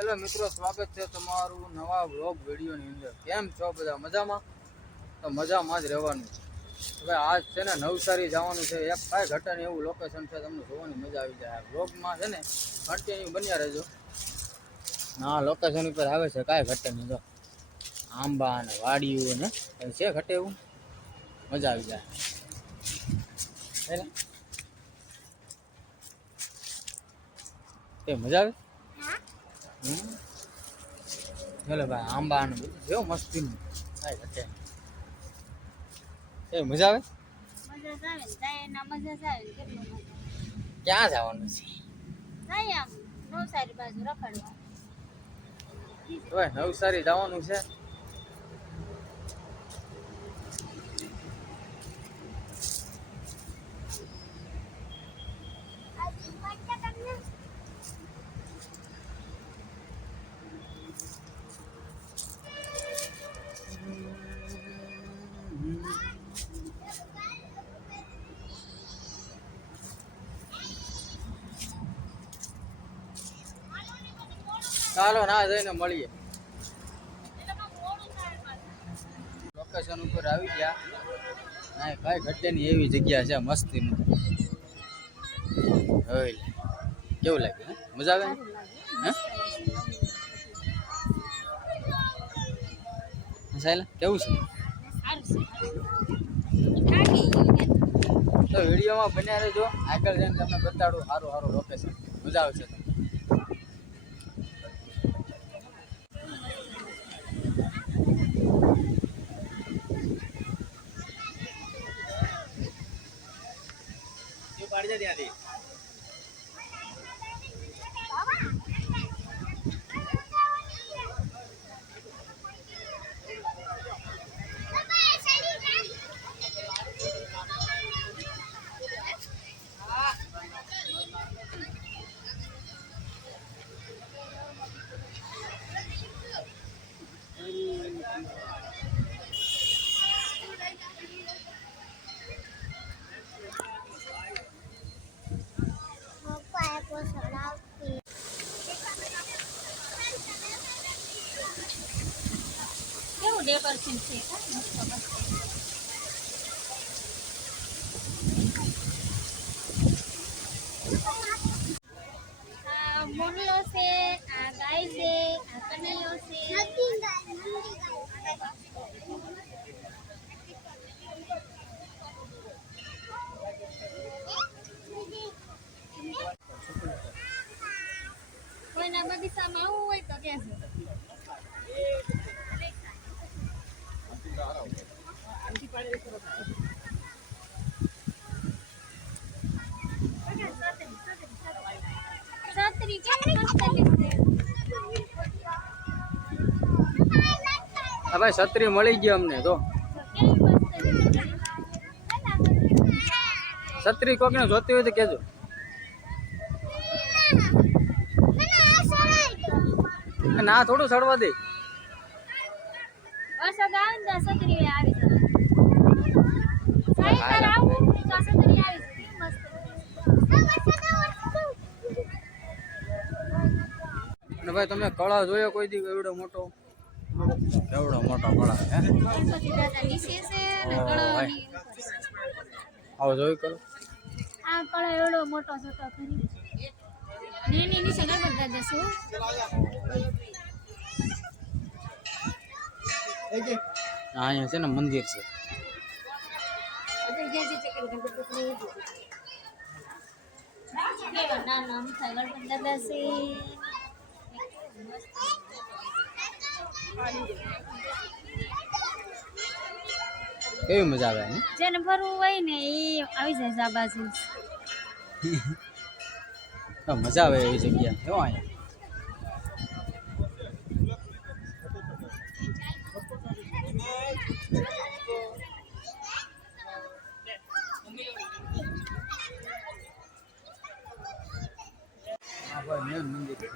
Hello મિત્રો, સ્વાગત છે તમારું નવા વ્લોગ વિડીયોની અંદર। કેમ છો બધા? મજામાં? તો મજામાં જ રહેવાનું છે। હવે આજ છે ને નવસારી જવાનું છે। એક કાંઈ ઘટે ને એવું લોકેશન છે, તમને જોવાની મજા આવી જાય। વ્લોગમાં છે ને કન્ટિન્યુ બન્યા રહેજો। હા, લોકેશન ઉપર આવે છે કાંઈ ઘટે નહીં, જો આંબા અને વાડીઓ ને છે ઘટે એવું, મજા આવી જાય। મજા આવે। હેલો ભાઈ, આંબા ને બધું જેવું મસ્તી નું કાંઈ ઘટે એ મજા આવે। ક્યાં જવાનું છે? નવસારી બાજુ રખડવા। નવસારી જવાનું છે। ચાલો ના જઈને મળીએ। લોકેશન ઉપર આવી ગયા। હા, કાંઈ ઘટે નહીં એવી જગ્યા છે, મસ્તીનું। હવે કેવું લાગે? મજા આવે? હે કેવું છે? તો વિડીયોમાં બન્યા રહેજો, આગળ જઈને તમને બતાડું સારું સારું લોકેશન, મજા આવશે તમને। પાડી જાય ત્યાંથી। કેવું ડેકોરેશન છે? મસ્ત મસ્ત મોરલો છે, આ ગાય છે, આ કનૈયો છે। કોઈના બગીચામાં આવું હોય તો કહેજો। છત્રી કેવી મસ્ત લીધી। હા ભાઈ, છત્રી મળી ગઈ અમને તો। છત્રી કોકને જોતી હોય તો કેજો। ના, થોડું સડવા દે। વરસાદ આવે ને તો છત્રી આવી જાય। સાયકલ આવું તો છત્રી આવી જાય। મસ્ત અને ભાઈ, તમે કળા જોયો કોઈ દી? એવડો મોટો કળા હે। ગણપતિ દાદા નીચે છે ને કળાની આવો જોઈ કરો। આ કળા એવડો મોટો છે તો ખરી નેની નીચે ગણપતિ દાદા છે। અહીંયા છે ને મંદિર છે। નાના મીઠા ગણપતિ દાદા છે। કેવી મજા આવે ને? જેને ફરવું હોય ને એ આવી જાય આ બાજુ। મજા આવે એવી જગ્યા કેવો અહીંયા। હા ભાઈ, મેન મંદિર છે।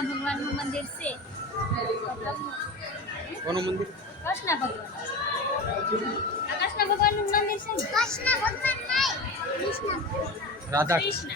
કૃષ્ણ ભગવાનનું મંદિર છે. કોનું મંદિર? કૃષ્ણ ભગવાન. આ કૃષ્ણ ભગવાનનું મંદિર છે ને? કૃષ્ણ ભગવાન નહીં. કૃષ્ણ. રાધા કૃષ્ણ.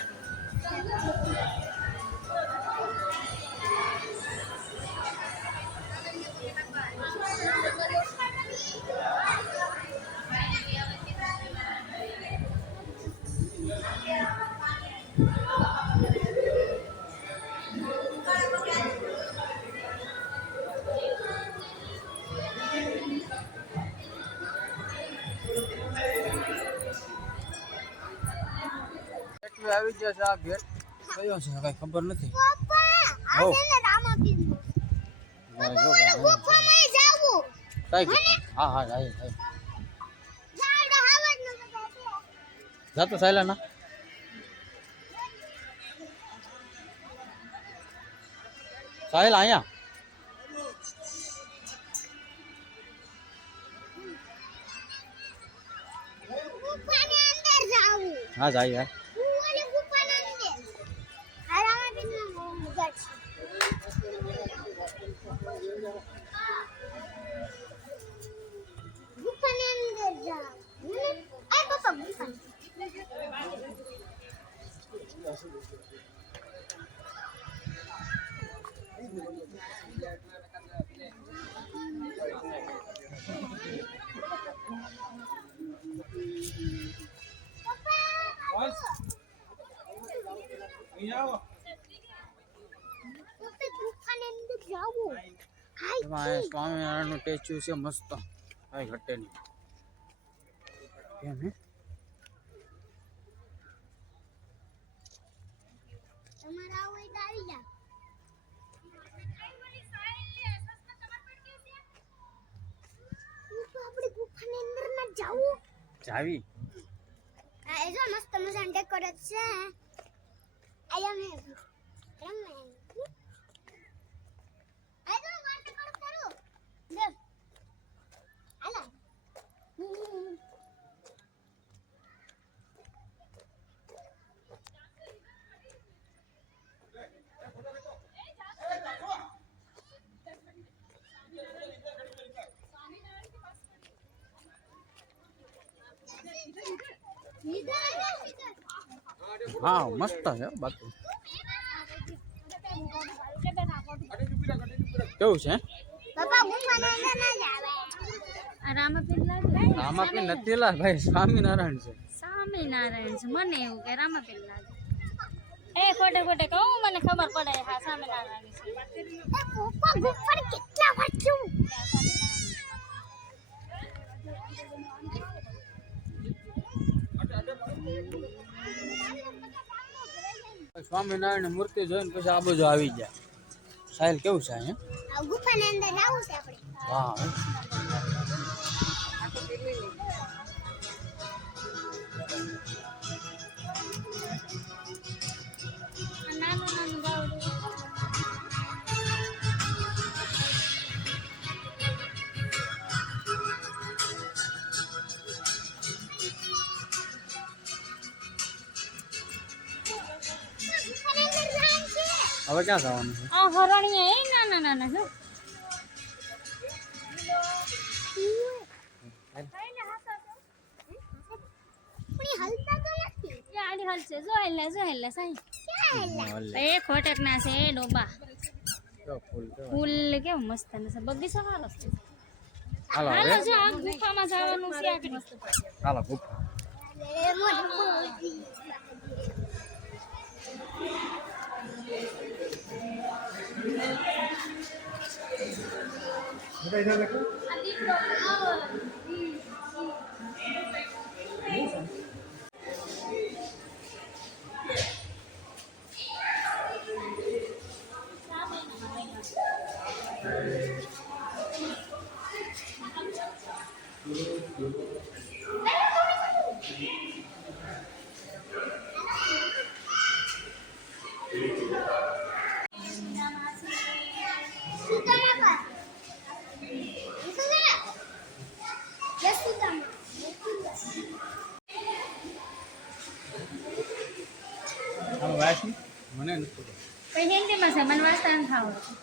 એટલે આવી ગયા છે. આ ગેટ કયો છે કઈ ખબર નથી. પપ્પા હો. આ છે ને રામાપીરનું. મને ગુફામાં જાવું. કઈ હા હા જાય જાય જાડો હાવજ ન કરતો. જાતો સાયલા ના સાયલા અહીંયા ગુફાની અંદર જાવું. હા જાય યાર હું ઓલી ગુફાના અંદર. આ રામાપીરનું ગઢ છે. ગુફાની અંદર જાવું. આ પપ્પા ગુફાની. ગુફાની અંદર જાવું. એમાં આ સ્વામિનારાયણનું સ્ટેચ્યુ છે મસ્ત. કઈ ઘટે નહીં. કેમ હે તમારા આવું તો આવી જા. આપણે ગુફાની અંદર ના જાવું. જાવી આ એ જો મસ્ત મજાનું ડેકોરેટ છે. આયા મે રમે. આ જો વાટ કરું. લે. આલા. હા મસ્ત છે બાકી કેવું છે પપ્પા ગુફાની અંદર ના જાવે. આ રામાપીર લાગે. રામાપીર નથી લા ભાઈ સ્વામિનારાયણ છે. સ્વામિનારાયણ છે. મને એવું કે રામાપીર લાગે. એ ખોટે ખોટે કહું મને ખબર પડે. હા સ્વામિનારાયણ છે. એ પપ્પા ગુફા કેટલા વાંચ્યું. સ્વામિનારાયણ ની મૂર્તિ જોઈને પછી આ બાજુ આવી ગયા. સાહેલ કેવું છે અહીંયા? આ ગુફાની અંદર જાવું છે આપણે. વાહ નાનું નાનું ગાવડું. હવે ક્યાં જવાનું છે? આ હરણીયા એ નાના નાના જો. એ ખોટક ના છે ડોબા. ફૂલ કેવું મસ્ત છે. બગીચો સારો છે. હાલો હાલો હવે જો આ ગુફામાં જવાનું છે આગળ. હાલો ગુફા મને નથી હિન્દી મેલોડીમાં છે મને વાંચતા નથી આવડતું.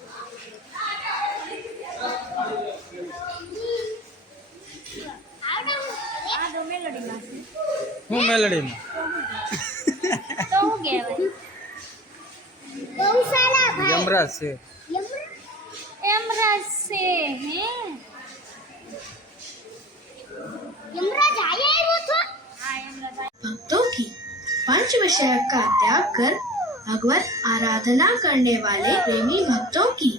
આ તો મેલોડીમાં છે. હું મેલડીમાં તો હું કહેવાય? ગૌશાલા ભાઈ. યમરાજ છે. यमराज से हैं. यमराज आया है वो तो. हाँ यमराज आया. भक्तों की पंच विषय का त्याग कर भगवत आराधना करने वाले प्रेमी भक्तों की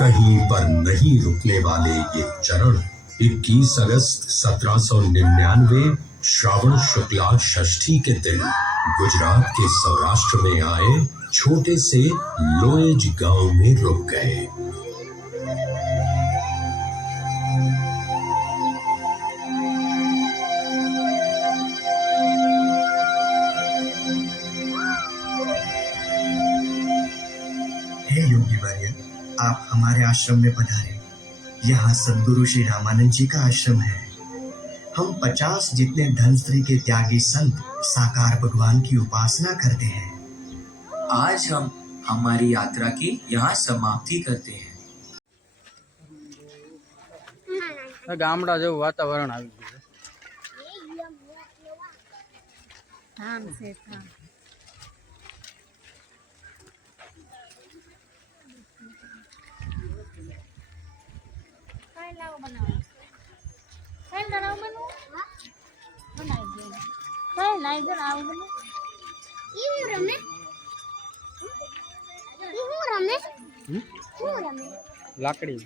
कहीं पर नहीं रुकने वाले ये चरण 21 अगस्त 1799 श्रावण शुक्ला षष्ठी के दिन गुजरात के सौराष्ट्र में आए छोटे से लोएज गांव में रुक गए। हे योगी वर्य, आप हमारे आश्रम में पधारे। यहाँ सदगुरु श्री रामानंद जी का आश्रम है। हम 50 जितने धन स्त्री के त्यागी संत साकार भगवान की उपासना करते हैं। आज हम हमारी यात्रा की यहाँ समाप्ति करते हैं। ગામડા જેવું વાતાવરણ આવી ગયું છે. धाम से धाम. काय लाव बनाव. काय कराव बनवू? बनाव दे. काय नाही जर आव बनवू. ઈ રમે. ઈ હું રમે. હું રમે. લાકડી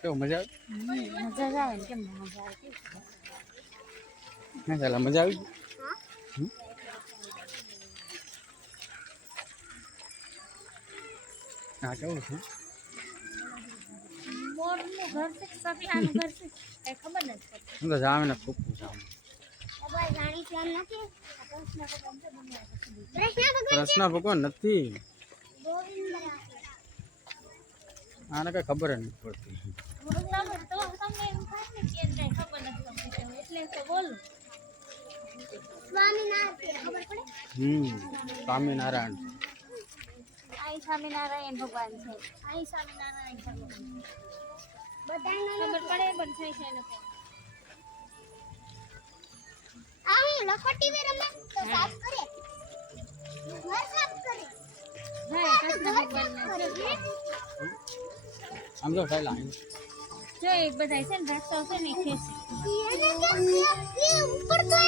કેવું મજા આવી? મજા જ આવે ને કેમ ના મજા આવે? ના ચાલે મજા આવી? હા કેવું છે? મોરનું ઘર છે કે સકલાનું ઘર છે કઈ ખબર નથી પડતી. હું તો જામે ને ખૂબ જામ. બાબા જાણી છે એમ નથી. કૃષ્ણ ભગવાન નથી. આને કઈ ખબર જ નથી પડતી. તમને એમ થાય ને કે કઈ ખબર નથી પડતી એટલે તો બોલું. સ્વામિનારાયણ ખબર પડે? સ્વામિનારાયણ આઈ સ્વામિનારાયણ ભગવાન છે. આઈ સ્વામિનારાયણ ભગવાન બધાને ખબર પડે પણ છે છે લોકો. આ હું લખોટી વે રમે તો સાફ કરે. ઘર સાફ કરે. હા કૃષ્ણ ભગવાન ને આમ તો ખાઈ જો એક બધા છે ને રસ્તો છે ને ખેસી ઉપર તો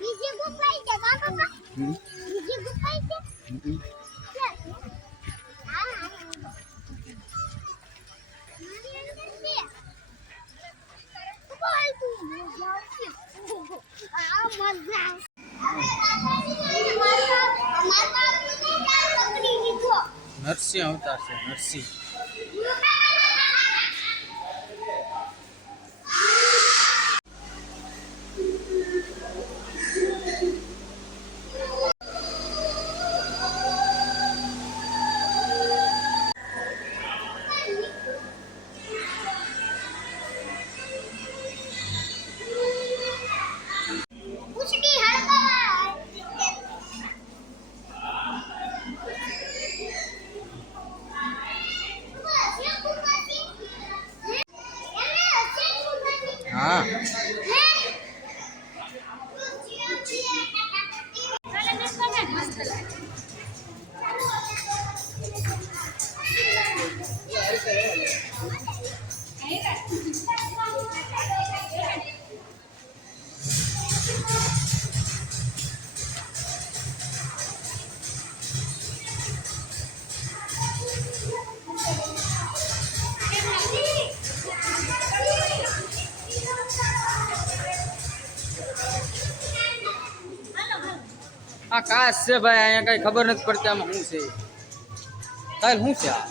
બીજી ગુફાઈ છે કા પાપા? બીજી ગુફાઈ છે. નરસિંહ અવતાર છે. નરસિંહ હા આ કાશ છે ભાઈ. અહીંયા કઈ ખબર નથી પડતી આમાં શું છે. કાલ શું છે આ?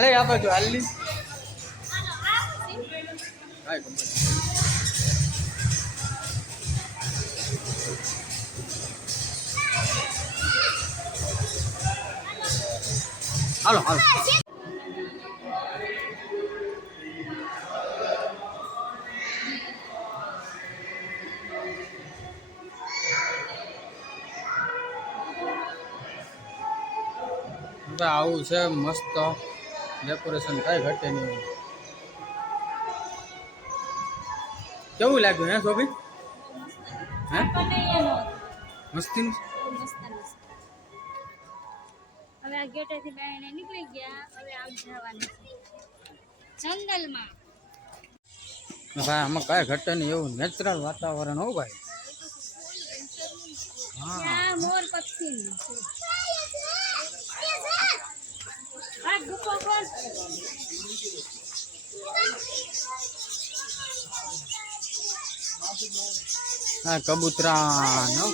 હાલે આપે જો હાલની કાંઈ ખબર નહીં. હાલો હાલો આવું છે મસ્ત ડેકોરેશન કાંઈ ઘટે નહીં. કેવું લાગ્યું હે શોભી? હે મસ્તી હવે આ ગેટેથી બહાર નીકળી ગયા. હવે આમ જવાનું છે જંગલમાં. ભાઈ આમાં કાંઈ ઘટે નહીં એવું નેચરલ વાતાવરણ હો ભાઈ. હા ત્યાં મોર પક્ષી આ ગુફા પર હા કબૂતરા નો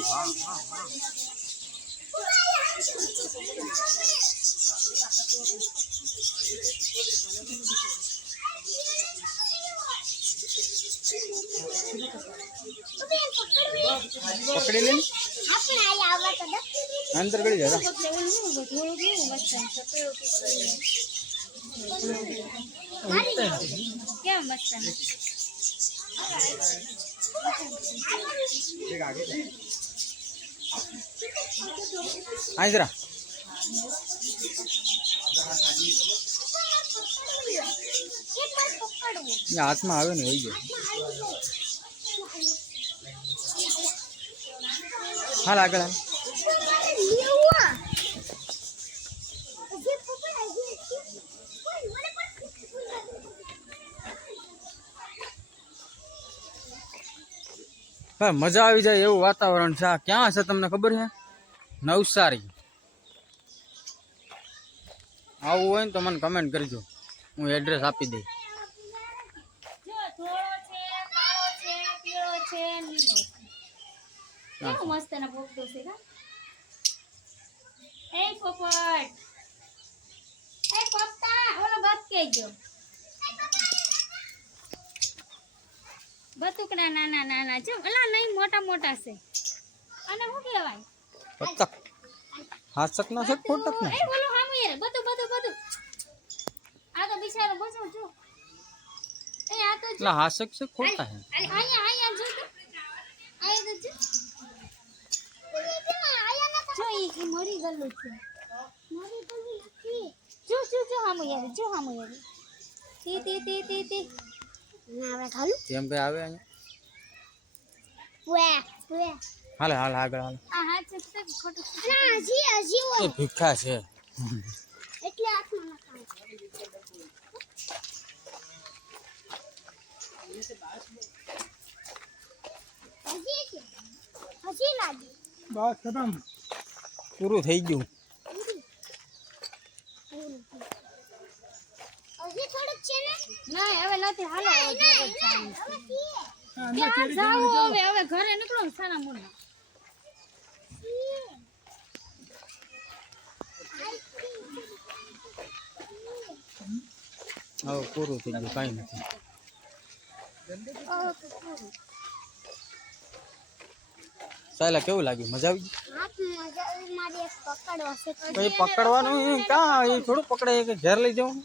પકડી લે અંદર ગળી જાય કેમ મસ્ત આઈ જરા હાથમાં આવે ને હોય જાય. હાલ આગળ હાલ. હા મજા આવી જાય એવું વાતાવરણ છે. આ ક્યાં છે તમને ખબર છે? નવસારી. આવું હોય ને તો મને કમેન્ટ કરજો, હું એડ્રેસ આપી દઈશ. જો ધોળો છે, કાળો છે, પીળો છે, લીલો છે. કેવું મસ્ત ના પોપટો છે કા? એ પોપટ, એ પોપટા, ઓલો બત કે જો બતુકડા નાના નાના છે. ઓલા નહીં મોટા મોટા છે. અને શું કહેવાય? પતક હાસક ના છે કોટક ના. એ બોલો હામુ યાર બધું બધું બધું. આ તો બિચારો બચો જો. એ આ તો જો. એટલે હાસક છે ખોટા છે. આયા આયા જો તો. આયા તો જો. જો ઈ મરી ગયું છે. મરી ગયું નથી. જો જો જો હામુ યાર જો હામુ યાર. તી તી તી તી તી. ના હવે ખાલું. કેમ કે આવે અહીંયા? Way way. હાલે હાલ આગળ હાલ. આ હાથ છે તો ખોટું. ના હજી એ ભીખા છે. એટલે હાથમાં નખાય. હજી લાગી. બસ ખતમ. પૂરું થઈ ગયું. હજી થોડુંક છે ને? ના હવે નથી. હાલો ક્યાં જાવું હવે? હવે ઘરે નીકળો ને સાના મુના. હવે પૂરું થઈ ગયું, કાંઈ નથી. સાયલા કેવું લાગ્યું? મજા આવી ગઈ? તો એ પકડવાનું ક્યાં? એ થોડું પકડાય કે ઘેર લઈ જવું?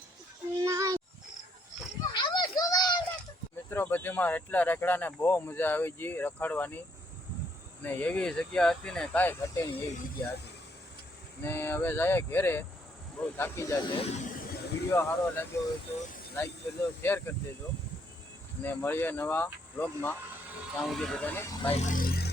મિત્રો બધીમાં એટલા રખડા ને બહુ મજા આવી ગઈ રખડવાની ને એવી જગ્યા હતી ને કાંઈ ઘટે નહીં એવી જગ્યા હતી. ને હવે જાય ઘેરે, બહુ થાકી જશે. વિડીયો સારો લાગ્યો હોય તો લાઈક કરજો, શેર કરી દેજો ને મળીએ નવા વ્લોગમાં. ત્યાં સુધી બધાને બાય.